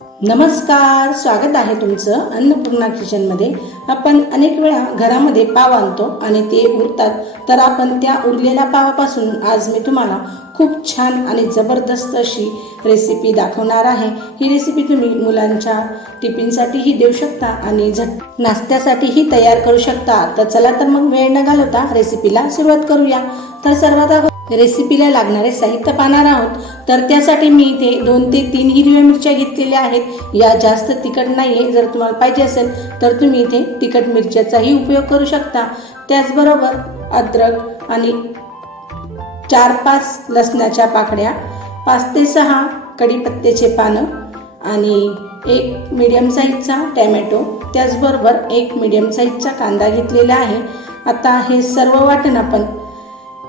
नमस्कार स्वागत आहे तुमचं अन्नपूर्णा किचनमध्ये आपण अनेक वेळा घरामध्ये पाव आणतो आणि ते उरतात. तर आपण त्या उरलेल्या पावापासून आज मी तुम्हाला खूप छान आणि जबरदस्त अशी रेसिपी दाखवणार आहे. ही रेसिपी तुम्ही मुलांच्या टिफिनसाठीही देऊ शकता आणि झट नाश्त्यासाठीही तयार करू शकता. तर चला तर मग वेळ न घालवता रेसिपीला सुरुवात करूया. तर सर्वात अगोदर रेसिपीला लागणारे साहित्य पाहणार आहोत. तर त्यासाठी मी इथे दोन ते तीन हिरव्या मिरच्या घेतलेल्या आहेत. या जास्त तिखट नाही आहे जर तुम्हाला पाहिजे असेल तर तुम्ही इथे तिखट मिरच्याचाही उपयोग करू शकता. त्याचबरोबर अद्रक आणि चार पाच लसणाच्या पाकड्या पाच ते सहा कढीपत्त्याचे पानं आणि एक मीडियम साईजचा टॅमॅटो त्याचबरोबर एक मीडियम साईजचा कांदा घेतलेला आहे. आता हे सर्व वाटण आपण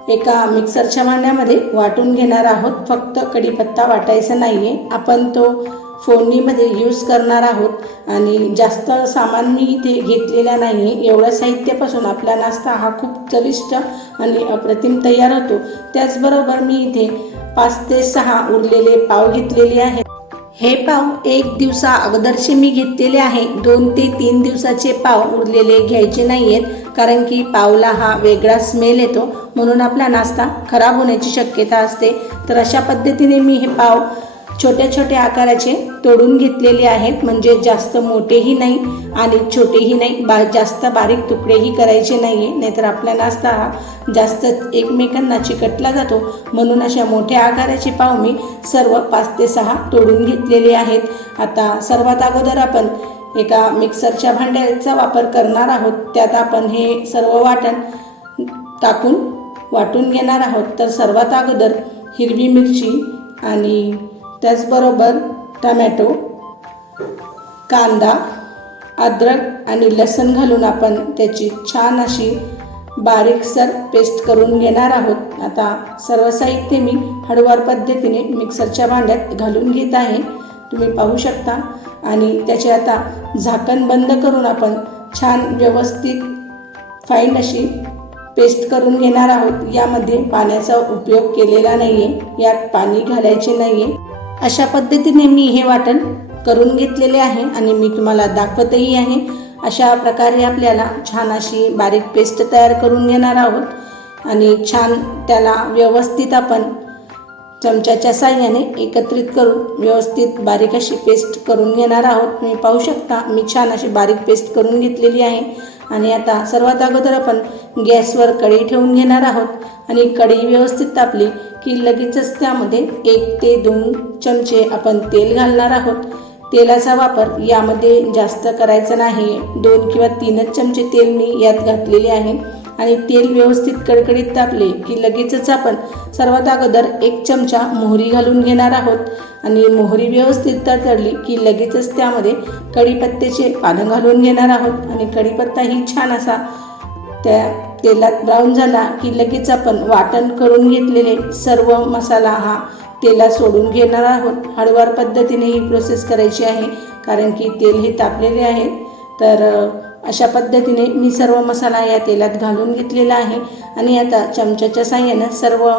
एका मिक्सरच्या भांड्यामध्ये वाटून घेणार आहोत. फक्त कढीपत्ता वाटायचा नाही आहे आपण तो फोडणीमध्ये यूज करणार आहोत. आणि जास्त सामान मी इथे घेतलेलं नाही आहे एवढ्या साहित्यापासून आपला नाश्ता हा खूप चविष्ट आणि अप्रतिम तयार होतो. त्याचबरोबर मी इथे पाच ते सहा उरलेले पाव घेतलेले आहेत. हे पाव एक दिवसा अगोदरचे मी घेतलेले आहे. दोन ते तीन दिवसाचे पाव उरलेले घ्यायचे नाही आहेत कारण की पावला हा वेगळा स्मेल येतो. म्हणून आपला नाश्ता खराब होण्याची शक्यता असते. तर अशा पद्धतीने मी हे पाव छोट्या छोट्या आकाराचे तोडून घेतलेले आहेत. म्हणजे जास्त मोठेही नाही आणि छोटेही नाही. बा जास्त बारीक तुकडेही करायचे नाही आहे नाहीतर आपला नाश्ता हा जास्त एकमेकांना चिकटला जातो. म्हणून अशा मोठ्या आकाराचे पाव मी सर्व पाच ते सहा तोडून घेतलेले आहेत. आता सर्वात अगोदर आपण एका मिक्सरच्या भांड्याचा वापर करणार आहोत. त्यात आपण हे सर्व वाटण टाकून वाटून घेणार आहोत. तर सर्वात अगोदर हिरवी मिरची आणि त्याचबरोबर टमॅटो कांदा अद्रक आणि लसण घालून आपण त्याची छान अशी बारीकसर पेस्ट करून घेणार आहोत. आता सर्व साहित्य मी हळूवार पद्धतीने मिक्सरच्या भांड्यात घालून घेत आहे. तुम्ही पाहू शकता. आणि त्याचे आता झाकण बंद करून आपण छान व्यवस्थित फाईन अशी पेस्ट करून घेणार आहोत. यामध्ये पाण्याचा उपयोग केलेला नाही आहे यात पाणी घालायचे नाही आहे अशा पद्धतीने मी हे वाटण करून घेतलेले आहे आणि मी तुम्हाला दाखवतही आहे. अशा प्रकारे आपल्याला छान अशी बारीक पेस्ट तयार करून घेणार आहोत. आणि छान त्याला व्यवस्थित आपण चमच्याच्या साह्याने एकत्रित करून व्यवस्थित बारीक अशी पेस्ट करून घेणार आहोत. तुम्ही पाहू शकता मी छान अशी बारीक पेस्ट करून घेतलेली आहे. आणि आता सर्वात अगोदर आपण गॅसवर कढई ठेवून घेणार आहोत. आणि कढई व्यवस्थित तापली की लगेचच त्यामध्ये एक ते दोन चमचे आपण तेल घालणार आहोत. तेलाचा वापर यामध्ये जास्त करायचा नाही. दोन किंवा तीनच चमचे तेल मी यात घातलेले आहे. आणि तेल व्यवस्थित कडकडीत तापले की लगेचच आपण सर्वात अगोदर एक चमचा मोहरी घालून घेणार आहोत. आणि मोहरी व्यवस्थित तडतडली की लगेचच त्यामध्ये कढीपत्त्याचे पानं घालून घेणार आहोत. आणि कढीपत्ता ही छान असा त्या तेलात ब्राऊन झाला की लगेच आपण वाटण करून घेतलेले सर्व मसाला हा तेलात सोडून घेणार आहोत. हळूवार पद्धतीने ही प्रोसेस करायची आहे कारण की तेल हे तापलेले आहे. तर अशा पद्धतीने मी सर्व मसाला या तेलात घालून घेतलेला आहे. आणि आता चमच्याच्या साह्यानं सर्व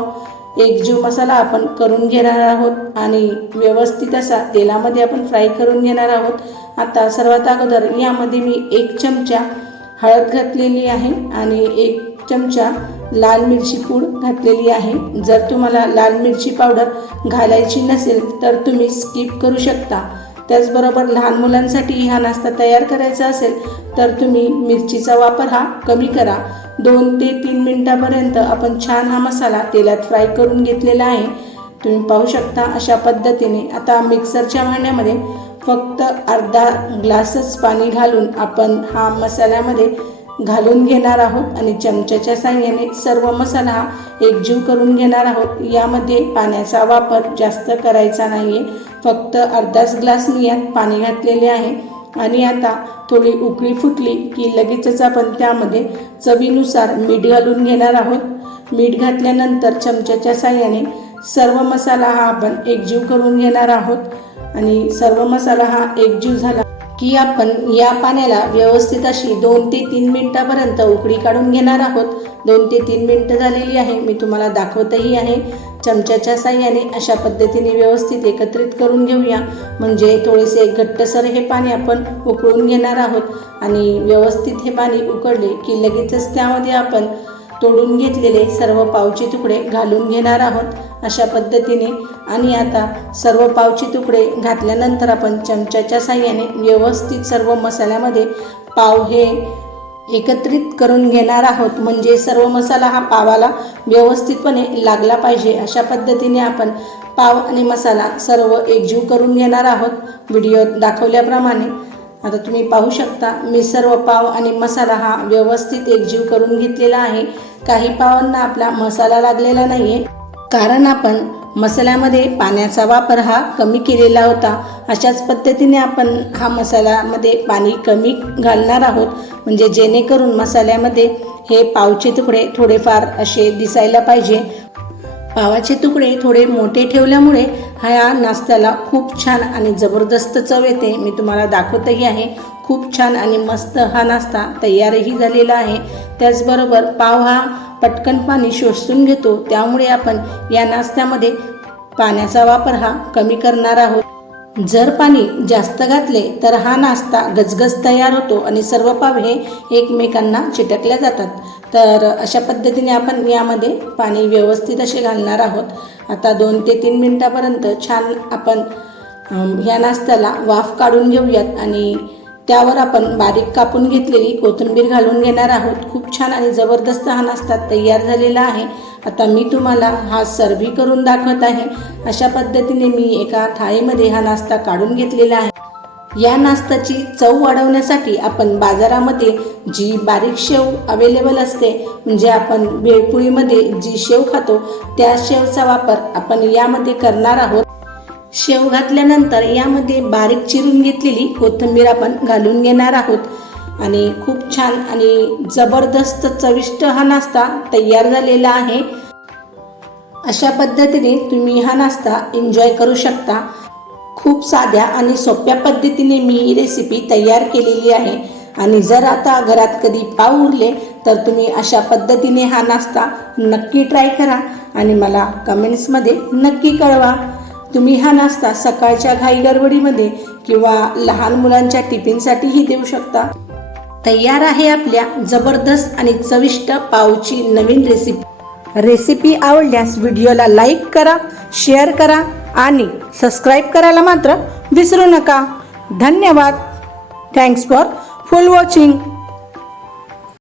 एकजीव मसाला आपण करून घेणार आहोत. आणि व्यवस्थित असा तेलामध्ये आपण फ्राय करून घेणार आहोत. आता सर्वात अगोदर यामध्ये मी एक चमचा हळद घातलेली आहे आणि एक चमचा लाल मिरची पूड घातलेली आहे. जर तुम्हाला लाल मिरची पावडर घालायची नसेल तर तुम्ही स्किप करू शकता. त्याचबरोबर लहान मुलांसाठी हा नाश्ता तयार करायचा असेल तर तुम्ही मिरचीचा वापर हा कमी करा. दोन ते तीन मिनटापर्यंत आपण छान हा मसाला तेलात फ्राय करून घेतलेला आहे. तुम्ही पाहू शकता अशा पद्धतीने आता मिक्सरच्या भांड्यामध्ये फक्त अर्धा ग्लासच पाणी घालून आपण हा मसाल्यामध्ये घालून घेणार आहोत आणि चमच्याच्या साह्याने सर्व मसाला हा एकजीव करून घेणार आहोत. यामध्ये पाण्याचा वापर जास्त करायचा नाही आहे फक्त अर्धाच ग्लास मी यात पाणी घातलेले आहे. आणि आता थोडी उकळी फुटली की लगेचच आपण त्यामध्ये चवीनुसार मीठ घालून घेणार आहोत. मीठ घातल्यानंतर चमच्याच्या साह्याने सर्व मसाला हा आपण एकजीव करून घेणार आहोत. आणि सर्व मसाला हा एकजीव झाला की आपण या पाण्याला व्यवस्थित अशी दोन ते तीन मिनटापर्यंत उकळी काढून घेणार आहोत. दोन ते तीन मिनटं झालेली आहे. मी तुम्हाला दाखवतही आहे. चमच्याच्या साह्याने अशा पद्धतीने व्यवस्थित एकत्रित करून घेऊया. म्हणजे थोडेसे घट्टसर हे पाणी आपण उकळून घेणार आहोत. आणि व्यवस्थित हे पाणी उकळले की लगेचच त्यामध्ये आपण तोडून घेतलेले सर्व पावचे तुकडे घालून घेणार आहोत. अशा पद्धतीने. आणि आता सर्व पावचे तुकडे घातल्यानंतर आपण चमच्याच्या साह्याने व्यवस्थित सर्व मसाल्यामध्ये पाव हे एकत्रित करून घेणार आहोत. म्हणजे सर्व मसाला हा पावाला व्यवस्थितपणे लागला पाहिजे. अशा पद्धतीने आपण पाव आणि मसाला सर्व एकजीव करून घेणार आहोत. व्हिडिओत दाखवल्याप्रमाणे. आता तुम्ही पाहू शकता मी सर्व पाव आणि मसाला हा व्यवस्थित एकजीव करून घेतलेला आहे. काही पावांना आपला मसाला लागलेला नाही आहे कारण आपण मसाल्यामध्ये पाण्याचा वापर हा कमी केलेला होता. अशाच पद्धतीने आपण हा मसाल्यामध्ये पाणी कमी घालणार आहोत. म्हणजे जेणेकरून मसाल्यामध्ये हे पावचे तुकडे थोडेफार असे दिसायला पाहिजे. पावाचे तुकडे थोडे मोठे ठेवल्यामुळे ह्या नाश्त्याला खूप छान आणि जबरदस्त चव येते. मी तुम्हाला दाखवतही आहे. खूप छान आणि मस्त हा नाश्ता तयारही झालेला आहे. त्याचबरोबर पाव हा पटकन पाणी शोषून घेतो. त्यामुळे आपण या नाश्त्यामध्ये पाण्याचा वापर हा कमी करणार आहोत. जर पाणी जास्त घातले तर हा नाश्ता गजगज तयार होतो आणि सर्व पाव हे एकमेकांना चिटकल्या जातात. तर अशा पद्धतीने आपण यामध्ये पाणी व्यवस्थित असे घालणार आहोत. आता दोन ते तीन मिनटापर्यंत छान आपण ह्या नाश्त्याला वाफ काढून घेऊयात आणि त्यावर आपण बारीक कापून घेतलेली कोथिंबीर घालून घेणार आहोत. खूप छान आणि जबरदस्त हा नाश्ता तयार झालेला आहे. आता मी तुम्हाला हा सर्व्ही करून दाखवत आहे. अशा पद्धतीने मी एका थाळीमध्ये हा नाश्ता काढून घेतलेला आहे. या नाश्त्याची चव वाढवण्यासाठी आपण बाजारामध्ये जी बारीक शेव अवेलेबल असते म्हणजे आपण भेळपुळीमध्ये जी शेव खातो त्या शेवचा वापर आपण यामध्ये करणार आहोत. शेव घातल्यानंतर यामध्ये बारीक चिरून घेतलेली कोथिंबीर आपण घालून घेणार आहोत. आणि खूप छान आणि जबरदस्त चविष्ट हा नाश्ता तयार झालेला आहे. अशा पद्धतीने तुम्ही हा नाश्ता एन्जॉय करू शकता. खूप साध्या आणि सोप्या पद्धतीने मी ही रेसिपी तयार केलेली आहे. आणि जर आता घरात कधी पाव उरले तर तुम्ही अशा पद्धतीने हा नाश्ता नक्की ट्राय करा आणि मला कमेंट्समध्ये नक्की कळवा. तुम्ही हा नाश्ता सकाळच्या घाई गडबडीमध्ये किंवा लहान मुलांच्या टिफिनसाठीही देऊ शकता. तयार आहे आपल्या जबरदस्त आणि चविष्ट पावची नवीन रेसिपी रेसिपी आवडल्यास व्हिडिओला लाईक करा शेअर करा आणि सबस्क्राईब करायला मात्र विसरू नका. धन्यवाद. Thanks for full watching